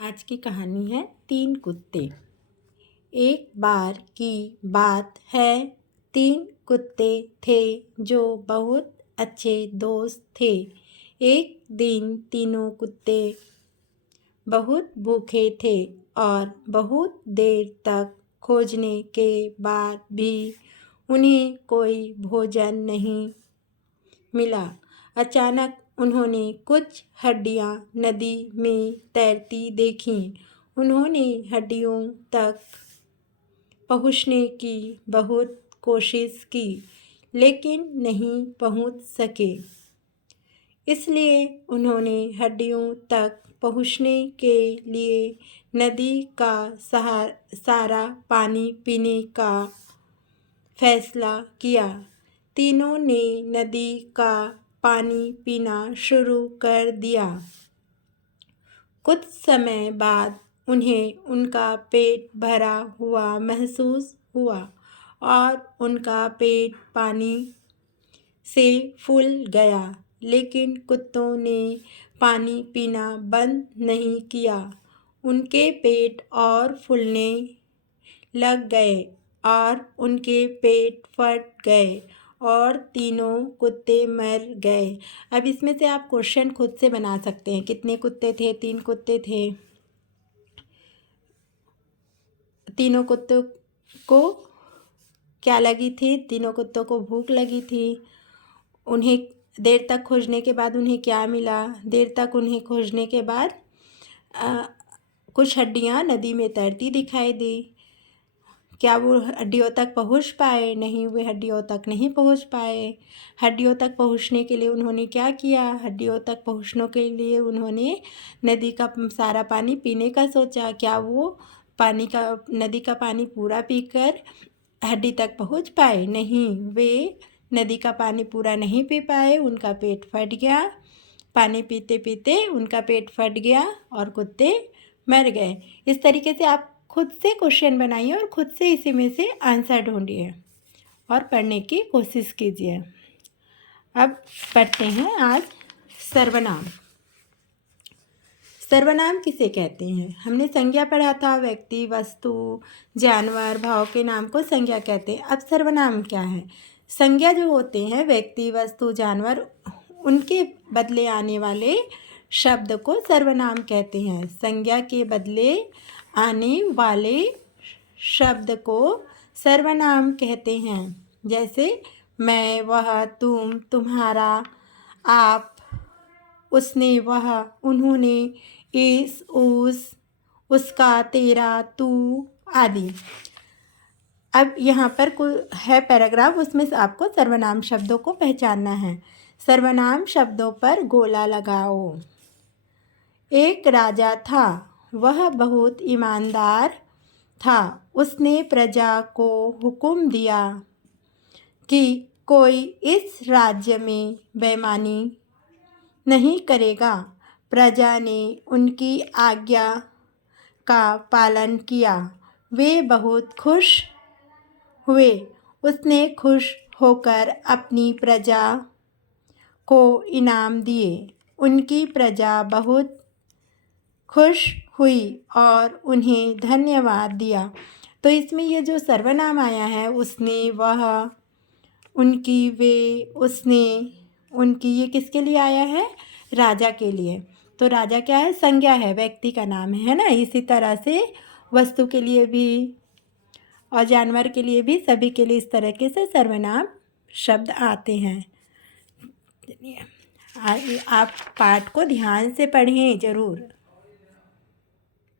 आज की कहानी है 3 कुत्ते। एक बार की बात है, 3 कुत्ते थे जो बहुत अच्छे दोस्त थे। एक दिन तीनों कुत्ते बहुत भूखे थे और बहुत देर तक खोजने के बाद भी उन्हें कोई भोजन नहीं मिला। अचानक उन्होंने कुछ हड्डियाँ नदी में तैरती देखीं। उन्होंने हड्डियों तक पहुँचने की बहुत कोशिश की, लेकिन नहीं पहुँच सके। इसलिए उन्होंने हड्डियों तक पहुँचने के लिए नदी का सारा पानी पीने का फैसला किया। तीनों ने नदी का पानी पीना शुरू कर दिया। कुछ समय बाद उन्हें उनका पेट भरा हुआ महसूस हुआ और उनका पेट पानी से फूल गया, लेकिन कुत्तों ने पानी पीना बंद नहीं किया। उनके पेट और फूलने लग गए और उनके पेट फट गए और तीनों कुत्ते मर गए। अब इसमें से आप क्वेश्चन खुद से बना सकते हैं। कितने कुत्ते थे? 3 कुत्ते थे। तीनों कुत्तों को क्या लगी थी? तीनों कुत्तों को भूख लगी थी। उन्हें देर तक खोजने के बाद उन्हें क्या मिला? देर तक उन्हें खोजने के बाद कुछ हड्डियाँ नदी में तैरती दिखाई दी। क्या वो हड्डियों तक पहुँच पाए? नहीं, वे हड्डियों तक नहीं पहुँच पाए। हड्डियों तक पहुँचने के लिए उन्होंने क्या किया? हड्डियों तक पहुँचने के लिए उन्होंने नदी का सारा पानी पीने का सोचा। क्या वो नदी का पानी पूरा पीकर हड्डी तक पहुँच पाए? नहीं, वे नदी का पानी पूरा नहीं पी पाए। उनका पेट फट गया। पानी पीते पीते उनका पेट फट गया और कुत्ते मर गए। इस तरीके से आप खुद से क्वेश्चन बनाइए और खुद से इसी में से आंसर ढूंढिए और पढ़ने की कोशिश कीजिए। अब पढ़ते हैं आज सर्वनाम। सर्वनाम किसे कहते हैं? हमने संज्ञा पढ़ा था। व्यक्ति, वस्तु, जानवर, भाव के नाम को संज्ञा कहते हैं। अब सर्वनाम क्या है? संज्ञा जो होते हैं, व्यक्ति, वस्तु, जानवर, उनके बदले आने वाले शब्द को सर्वनाम कहते हैं। संज्ञा के बदले आने वाले शब्द को सर्वनाम कहते हैं। जैसे मैं, वह, तुम, तुम्हारा, आप, उसने, वह, उन्होंने, इस, उस, उसका, तेरा, तू आदि। अब यहाँ पर है पैराग्राफ, उसमें से आपको सर्वनाम शब्दों को पहचानना है। सर्वनाम शब्दों पर गोला लगाओ। एक राजा था, वह बहुत ईमानदार था। उसने प्रजा को हुक्म दिया कि कोई इस राज्य में बेईमानी नहीं करेगा। प्रजा ने उनकी आज्ञा का पालन किया। वे बहुत खुश हुए। उसने खुश होकर अपनी प्रजा को इनाम दिए। उनकी प्रजा बहुत खुश हुई और उन्हें धन्यवाद दिया। तो इसमें ये जो सर्वनाम आया है, उसने, वह, उनकी, वे, उसने, उनकी, ये किसके लिए आया है? राजा के लिए। तो राजा क्या है? संज्ञा है, व्यक्ति का नाम है ना। इसी तरह से वस्तु के लिए भी और जानवर के लिए भी, सभी के लिए इस तरीके से सर्वनाम शब्द आते हैं। आप पाठ को ध्यान से पढ़ें ज़रूर।